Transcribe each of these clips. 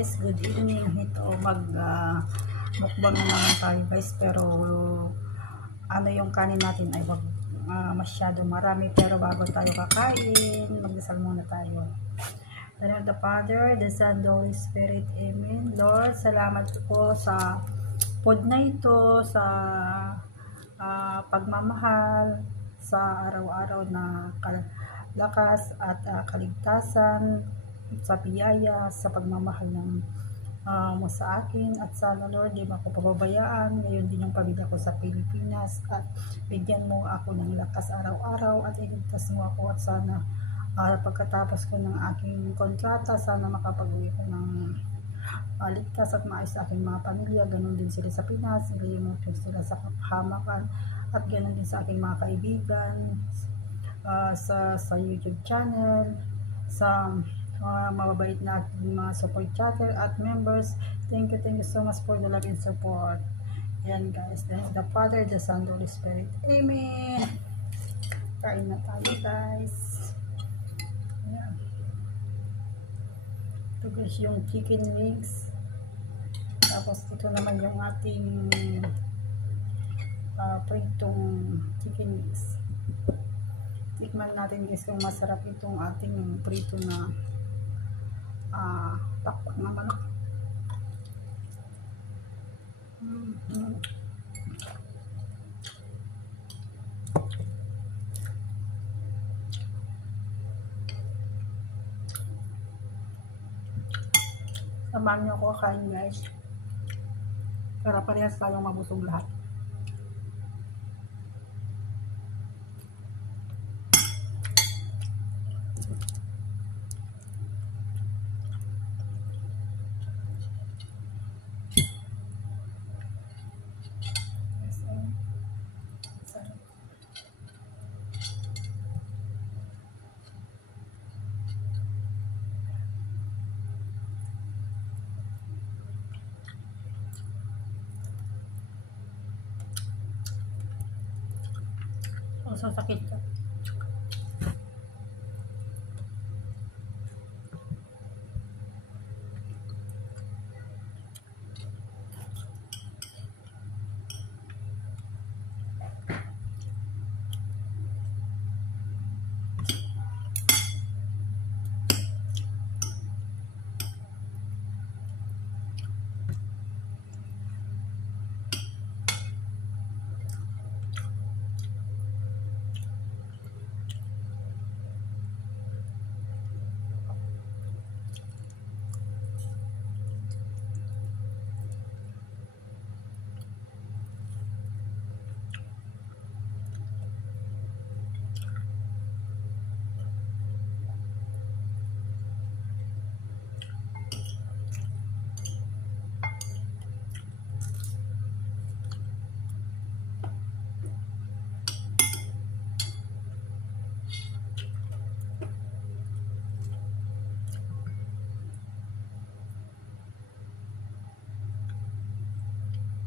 guys, good evening. Ito mukbang na naman tayo guys, pero ano yung kanin natin ay wag masyado marami, pero bago tayo kakain, magdasal muna tayo. In the name of the Father, the Son, the Holy Spirit, Amen. Lord, salamat po sa food na ito, sa pagmamahal, sa araw-araw na lakas at kaligtasan, sa biyaya, sa pagmamahal ng mo sa akin, at sana Lord, di mo ako pababayaan. Ngayon din yung pamilya ko sa Pilipinas, at bigyan mo ako ng lakas araw-araw at iligtas mo ako, at sana pagkatapos ko ng aking kontrata, sana makapag-uwi ko ng ligtas at maayos sa aking mga pamilya. Ganon din sila sa Pinas, ililimot sila sa kapahamakan, at ganon din sa aking mga kaibigan sa YouTube channel, sa mababait na ating mga support chatter at members. Thank you so much for the love and support. Ayan guys, then the Father, the Son, the Holy Spirit, Amen. Kain na tayo guys. Ayan. Ito guys yung chicken wings, tapos ito naman yung ating pritong chicken wings. Tikman natin guys kung masarap itong ating prito na pakpak na manok. Samahan niyo ako kain guys, para parehas tayong mabusog lahat. So sakit ka.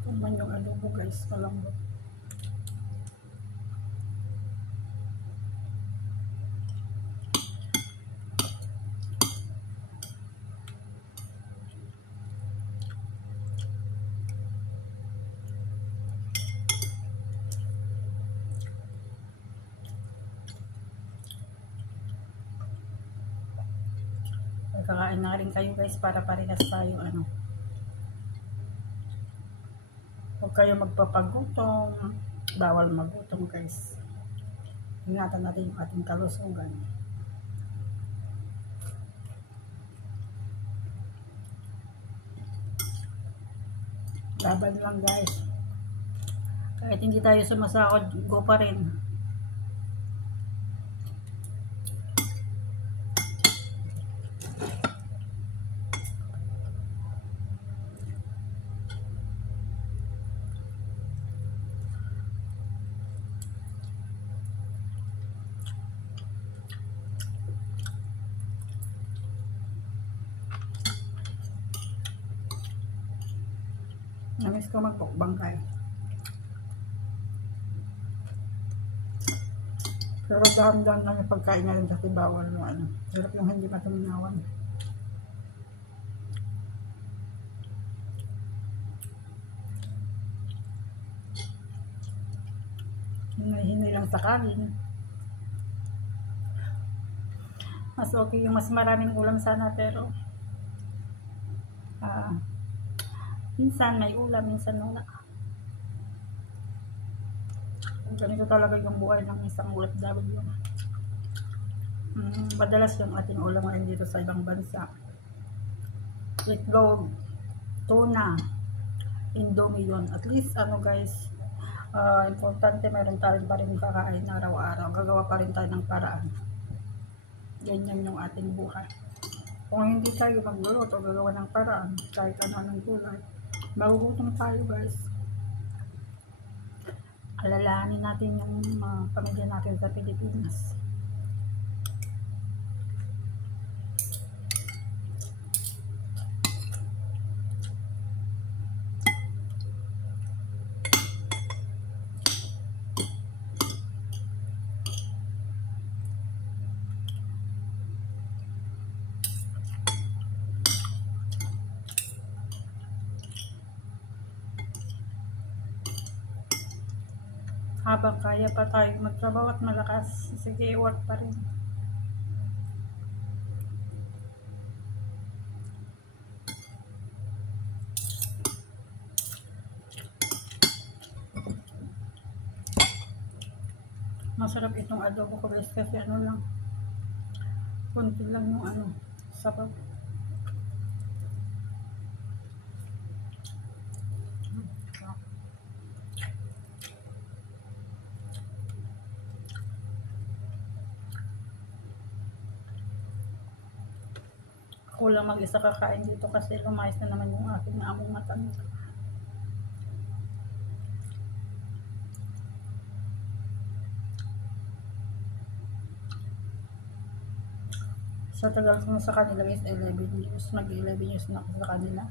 Tuman yung adobo guys, malambot. Kakain na rin kayo guys, para parehas tayo huwag kayo magpapagutom, bawal magutom guys. Ingatan natin yung ating kalusugan. Laban lang guys, kahit hindi tayo sumasakot, go pa rin. Namiss ko magpukbang kayo. Pero dahan-dahan lang yung pagkain na rin, kasi bawal mo hirap yung hindi matuminawan. sa kanin. Mas okay yung mas maraming ulam sana, pero minsan may ulam, minsan wala. Ganito talaga yung buhay ng isang OFW. Madalas yung ating ulam ngayon dito sa ibang bansa, itlog, tuna, indomie yun. At least guys, importante meron tayo pa rin kakain araw-araw. Gagawa pa rin tayo ng paraan. Ganyan yung ating buhay. Kung hindi tayo magluluto o gagawa ng paraan, kahit ano ng gulay, magugutom tayo guys. Alalahanin natin yung pamilya natin sa Pilipinas. Habang kaya pa tayo magtrabaho at malakas, sige, work pa rin. Masarap itong adobo ko guys, kasi lang, kunti lang yung sabaw. Ako lang mag-isa kakain dito kasi lumayas na naman yung aking among matanda. Sa tagal ko sa kanila is 11 years. Mag-11 years na ako sa kanila.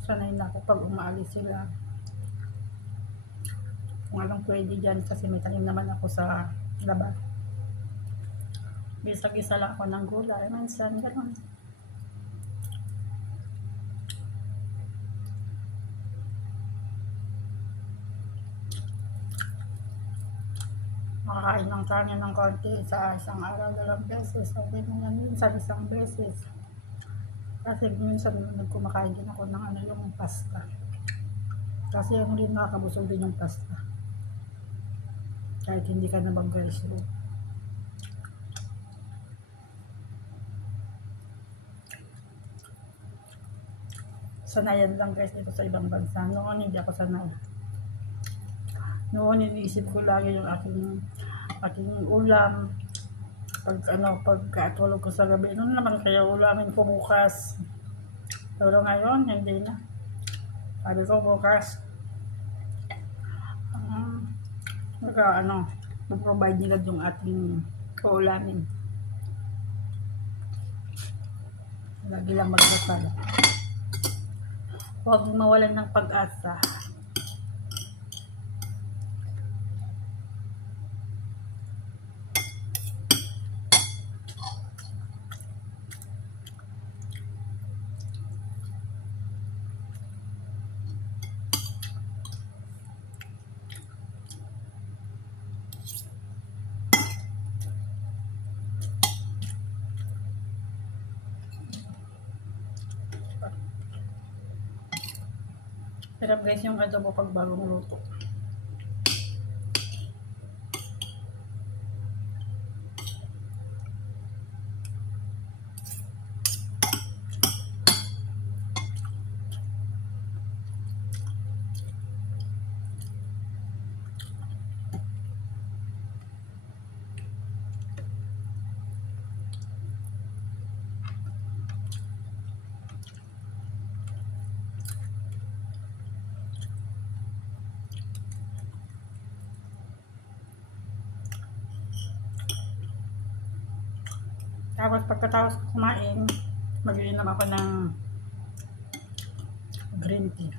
Sanay na ako pag umaalis sila. Kung anong pwede dyan, kasi may tanim naman ako sa labas. Gisa-gisa lang ako ng gulay. Minsan, gano'n. Makakain lang tayo ng konti sa isang araw, 2 beses. Okay na yan, minsan isang beses. Kasi minsan nagkumakain din ako ng yung pasta. Kasi hindi nakakabusog din yung pasta. Kahit hindi ka na mag-guys. Sanayan lang guys dito sa ibang bansa. Noon hindi ako sanay. Noon iniisip ko lagi yung aking ulam. Pagkatulog ko sa gabi, noon naman kaya ulamin ko bukas. Pero ngayon hindi na. Sabi ko bukas, mag-provide nila yung ating ulamin. Lagi lang magdasal. Huwag mawalan ng pag-asa. Sarap guys yung adobo pag bagong luto. Tapos pagkatapos kumain, mag-iinom ako ng green tea.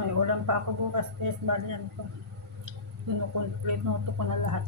May ulam pa ako bukas, guys. Bali yan po. Pinuto ko na lahat.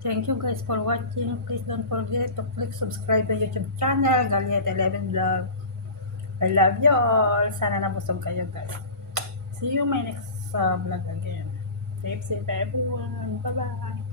Thank you guys for watching. Please don't forget to click subscribe to YouTube channel, Galiet11 Vlog. I love you all. Sana nabusog kayo guys. See you my next vlog again. Keep safe everyone. Bye-bye.